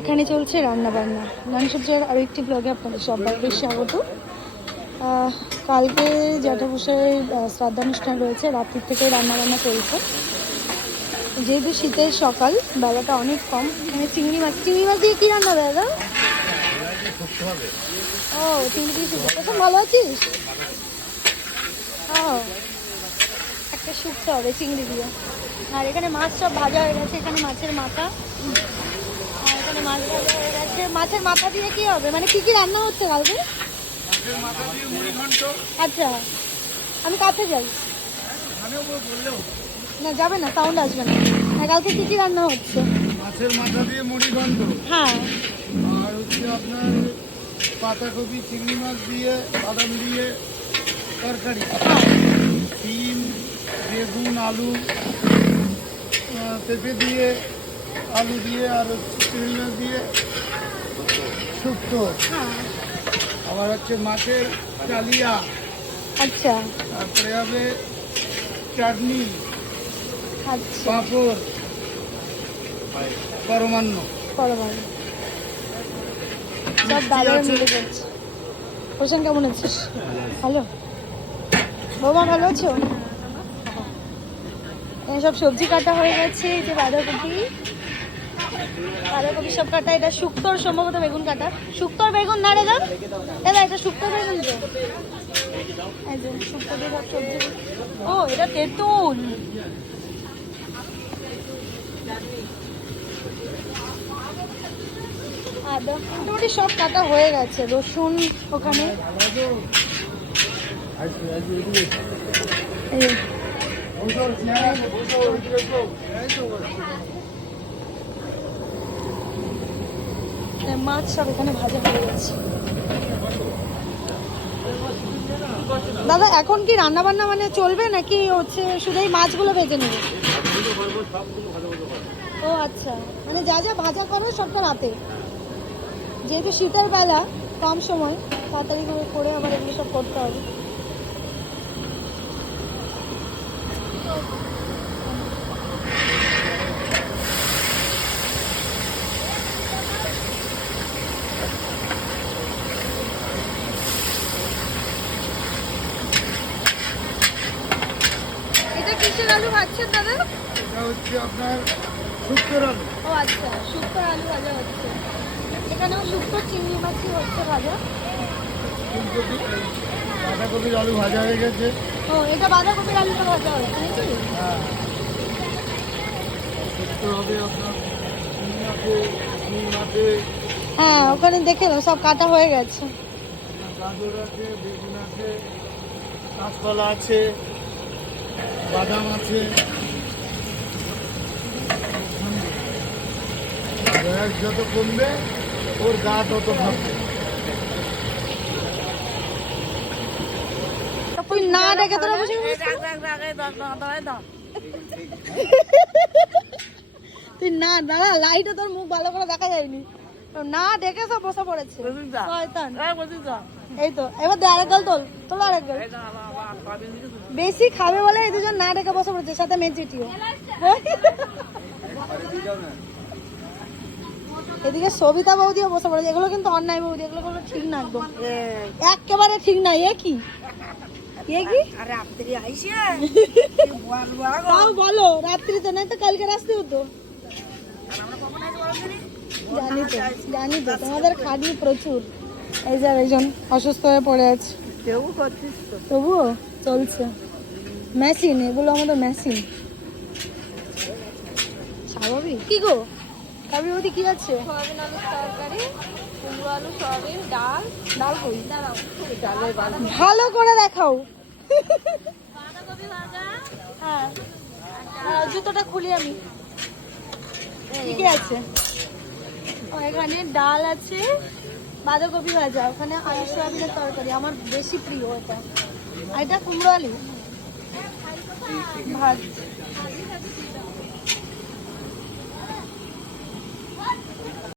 এখানে চলছে রান্না বান্না রান্না সবজির আরও একটি ব্লগে আপনাদের সবাইকে স্বাগত। কালকে জ্যাঠামশাই শ্রাদ্ধানুষ্ঠান রয়েছে, রাত্রির থেকে রান্না বান্না চলছে। যেহেতু শীতের সকাল, বেলাটা অনেক কম। এখানে চিংড়ি মাছ চিংড়ি মাছ দিয়ে কী রান্না দাদা? ও, চিংড়ি দিয়ে ভালো আছিস? ও একটা শুকতে হবে চিংড়ি দিয়ে। আর এখানে মাছ সব ভাজা হয়ে গেছে এখানে মাছের মাথা। আর এখানে মাছ ভাজা হয়ে গেছে। মাছের মাথা দিয়ে কি হবে? মানে কি কি রান্না হচ্ছে কালকে? আচ্ছা আমি কাছে যাই। না যাবে না সাউন্ড আসবে না। আর কালকে কি কি রান্না হচ্ছে? মাছের মাথা দিয়ে মুড়ি ঘন্ট। হ্যাঁ। আর হচ্ছে আপনার পাতাকপি চিংড়ি মাছ দিয়ে বাদাম দিয়ে তরকারি। হ্যাঁ। ডিম বেগুন আলু পেঁপে দিয়ে আলু দিয়ে আর হচ্ছে দিয়ে শুক্তো। হ্যাঁ। আবার হচ্ছে মাছের চালিয়া। আচ্ছা। তারপরে হবে চাটনি আচ্ছা। পাঁপড় পরমান্ন। পরমাণ সব দাদার মিলে যাচ্ছে। হোসেন কেমন আছিস? ভালো? বৌমা ভালো আছো? সব সবজি কাটা হয়ে গেছে যে বাঁধাকপি। বাঁধাকপি সব কাটা, এটা শুক্তোর সম্ভবত বেগুন কাটা। শুক্তোর বেগুন না রে দা দাদা, এটা শুক্তোর বেগুন শুক্তো দিয়ে ও, এটা তেঁতুল। আদা মোটামুটি সব কাটা হয়ে গেছে, রসুন ওখানে। মাছ সব এখানে ভাজা হয়ে গেছে। দাদা, এখন কি রান্না বান্না মানে চলবে নাকি হচ্ছে শুধু এই মাছগুলো ভেজে নেবে? ও আচ্ছা। মানে যা যা ভাজা করো সবটা রাতে। যেহেতু শীতের বেলা, কম সময়, তাড়াতাড়ি করে করে আবার এগুলো সব করতে হবে এটা কিসের আলু ভাজছেন দাদা? এটা হচ্ছে আপনার শুক্তোর আলু। ও আচ্ছা শুক্তো আলু ভাজা হচ্ছে। এখানেও শুক্তো চিংড়ি মাছই হচ্ছে ভাজা। বাঁধাকপির আলু ভাজা হয়ে গেছে। ও এটা বাঁধাকপির আলুটা ভাজা হচ্ছে নাকি? হ্যাঁ। হবে আপনার হ্যাঁ ওখানে দেখে সব কাটা হয়ে গেছে। গাজর আছে বেগুন আছে কাঁচকলা আছে। বাদাম আছে। যত কমবে ওর গা তত ভাববে। তুই না ডেকে তোরা বসে তুই না দাঁড়া লাইটে তোর মুখ ভালো করে দেখা যায়নি। না ডেকে সব বসে পড়েছে। এই তো এবার দে আরেক গাল তোল তোল আরেক গাল। বেশি খাবে বলে এই দুজন না ডেকে বসে পড়েছে, সাথে মেজিটিও। এদিকে সবিতা বৌদিও বসে পড়েছে, এগুলো কিন্তু অন্যায় বৌদি, এগুলো কোনো ঠিক না একদম। একেবারে ঠিক না, এ কি? তাও বলো তো রাস্তে হতো। জানি তো তোমাদের খাটনি প্রচুর। এই যে একজন অসুস্থ হয়ে পড়ে আছে। তবুও চলছে। মেশিন এগুলো আমাদের মেশিন। স্বাভাবিক। কি গো? কাবি বৌদি কি আছে? সয়াবিন আলুর তরকারি কুমড়ো আলু সয়াবিন ডাল। ডাল কই দাঁড়াও ভালো করে দেখাও। বাঁধাকপি ভাজা। হ্যাঁ। হ্যাঁ, জুতোটা খুলি আমি। কি কি আছে? এখানে ডাল আছে বাঁধাকপি ভাজা, ওখানে আলু সয়াবিনের তরকারি, আমার বেশি প্রিয় এটা। আর এটা কুমড়ো আলু। ভাত।